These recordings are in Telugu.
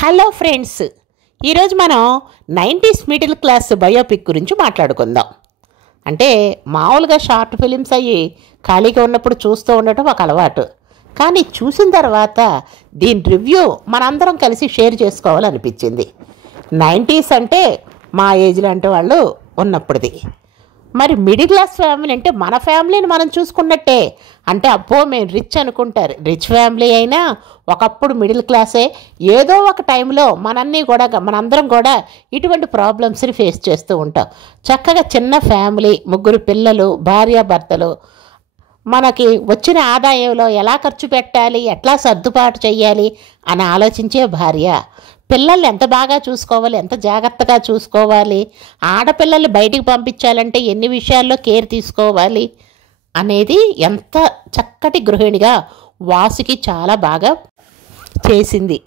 హలో ఫ్రెండ్స్, ఈరోజు మనం 90s మిడిల్ క్లాస్ బయోపిక్ గురించి మాట్లాడుకుందాం. అంటే మామూలుగా షార్ట్ ఫిలిమ్స్ అయ్యి ఖాళీగా ఉన్నప్పుడు చూస్తూ ఉండటం ఒక అలవాటు. కానీ చూసిన తర్వాత దీని రివ్యూ మనందరం కలిసి షేర్ చేసుకోవాలనిపించింది. 90s అంటే మా ఏజ్ లాంటి వాళ్ళు ఉన్నప్పుడుది. మరి మిడిల్ క్లాస్ ఫ్యామిలీ అంటే మన ఫ్యామిలీని మనం చూసుకున్నట్టే. అంటే అబ్బో మేము రిచ్ అనుకుంటారు. రిచ్ ఫ్యామిలీ అయినా ఒకప్పుడు మిడిల్ క్లాసే. ఏదో ఒక టైంలో మనందరం కూడా ఇటువంటి ప్రాబ్లమ్స్ని ఫేస్ చేస్తూ ఉంటాం. చక్కగా చిన్న ఫ్యామిలీ, 3 పిల్లలు, భార్యాభర్తలు, మనకి వచ్చిన ఆదాయంలో ఎలా ఖర్చు పెట్టాలి, ఎట్లా సర్దుబాటు చేయాలి అని ఆలోచించే భార్య, పిల్లల్ని ఎంత బాగా చూసుకోవాలి, ఎంత జాగ్రత్తగా చూసుకోవాలి, ఆడపిల్లల్ని బయటికి పంపించాలంటే ఎన్ని విషయాల్లో కేర్ తీసుకోవాలి అనేది ఎంత చక్కటి గృహిణిగా వాసుకి చాలా బాగా చేసింది.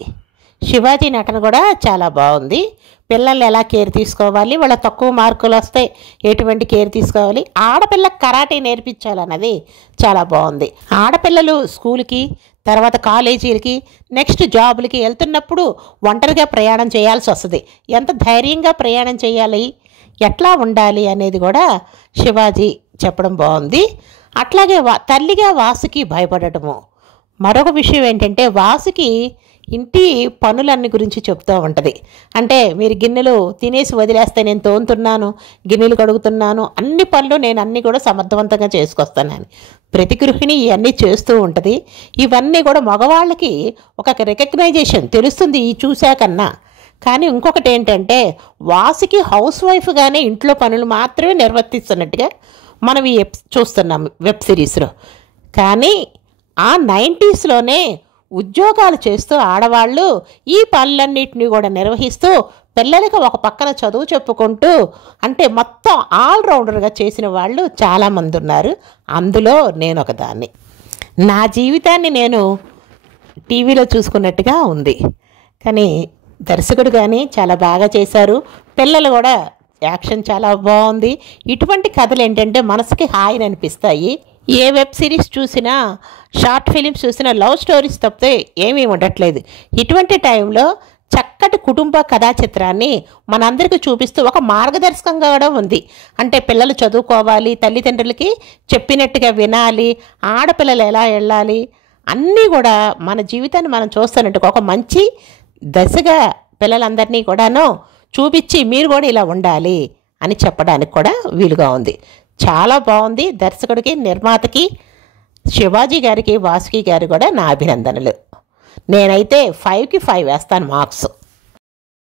శివాజీ నటన కూడా చాలా బాగుంది. పిల్లల్ని ఎలా కేర్ తీసుకోవాలి, వాళ్ళ తక్కువ మార్కులు వస్తే ఎటువంటి కేర్ తీసుకోవాలి, ఆడపిల్లకి కరాటే నేర్పించాలన్నది చాలా బాగుంది. ఆడపిల్లలు స్కూల్కి, తర్వాత కాలేజీలకి, నెక్స్ట్ జాబులకి వెళ్తున్నప్పుడు ఒంటరిగా ప్రయాణం చేయాల్సి వస్తుంది. ఎంత ధైర్యంగా ప్రయాణం చేయాలి, ఎట్లా ఉండాలి అనేది కూడా శివాజీ చెప్పడం బాగుంది. అట్లాగే తల్లిగా వాసుకి భయపడటము. మరొక విషయం ఏంటంటే వాసుకి ఇంటి పనులన్నీ గురించి చెప్తూ ఉంటుంది. మీరు గిన్నెలు తినేసి వదిలేస్తే నేను తోముతున్నాను, గిన్నెలు కడుగుతున్నాను, అన్ని పనులు నేను అన్నీ కూడా సమర్థవంతంగా చేసుకొస్తానని ప్రతి గృహిణి ఇవన్నీ చేస్తూ ఉంటుంది. ఇవన్నీ కూడా మగవాళ్ళకి ఒక రికగ్నైజేషన్ తెలుస్తుంది ఈ చూశాకన్నా. కానీ ఇంకొకటి ఏంటంటే వాసుకి హౌస్ వైఫ్గానే ఇంట్లో పనులు మాత్రమే నిర్వర్తిస్తున్నట్టుగా మనం చూస్తున్నాం వెబ్ సిరీస్లో. కానీ ఆ 90sలోనే ఉద్యోగాలు చేస్తూ ఆడవాళ్ళు ఈ పనులన్నింటినీ కూడా నిర్వహిస్తూ పిల్లలకి ఒక పక్కన చదువు చెప్పుకుంటూ మొత్తం ఆల్రౌండర్గా చేసిన వాళ్ళు చాలామంది ఉన్నారు. అందులో నేను ఒకదాన్ని. నా జీవితాన్ని నేను టీవీలో చూసుకున్నట్టుగా ఉంది. కానీ దర్శకుడు కానీ చాలా బాగా చేశారు. పిల్లలు కూడా యాక్షన్ చాలా బాగుంది. ఇటువంటి కథలు ఏంటంటే మనసుకి హాయిని అనిపిస్తాయి. ఏ వెబ్ సిరీస్ చూసినా, షార్ట్ ఫిలిమ్స్ చూసినా లవ్ స్టోరీస్ తప్పితే ఏమీ ఉండట్లేదు. ఇటువంటి టైంలో చక్కటి కుటుంబ కథా చిత్రాన్ని మనందరికీ చూపిస్తూ ఒక మార్గదర్శకంగా కూడా ఉంది. పిల్లలు చదువుకోవాలి, తల్లిదండ్రులకి చెప్పినట్టుగా వినాలి, ఆడపిల్లలు ఎలా వెళ్ళాలి, అన్నీ కూడా మన జీవితాన్ని మనం చూస్తున్నట్టు ఒక మంచి దశగా పిల్లలందరినీ కూడాను చూపించి మీరు కూడా ఇలా ఉండాలి అని చెప్పడానికి కూడా వీలుగా ఉంది. చాలా బాగుంది. దర్శకుడికి, నిర్మాతకి, శివాజీ గారికి, వాసుకి గారు కూడా నా అభినందనలు. నేనైతే 5కి 5 వేస్తాను మార్క్స్.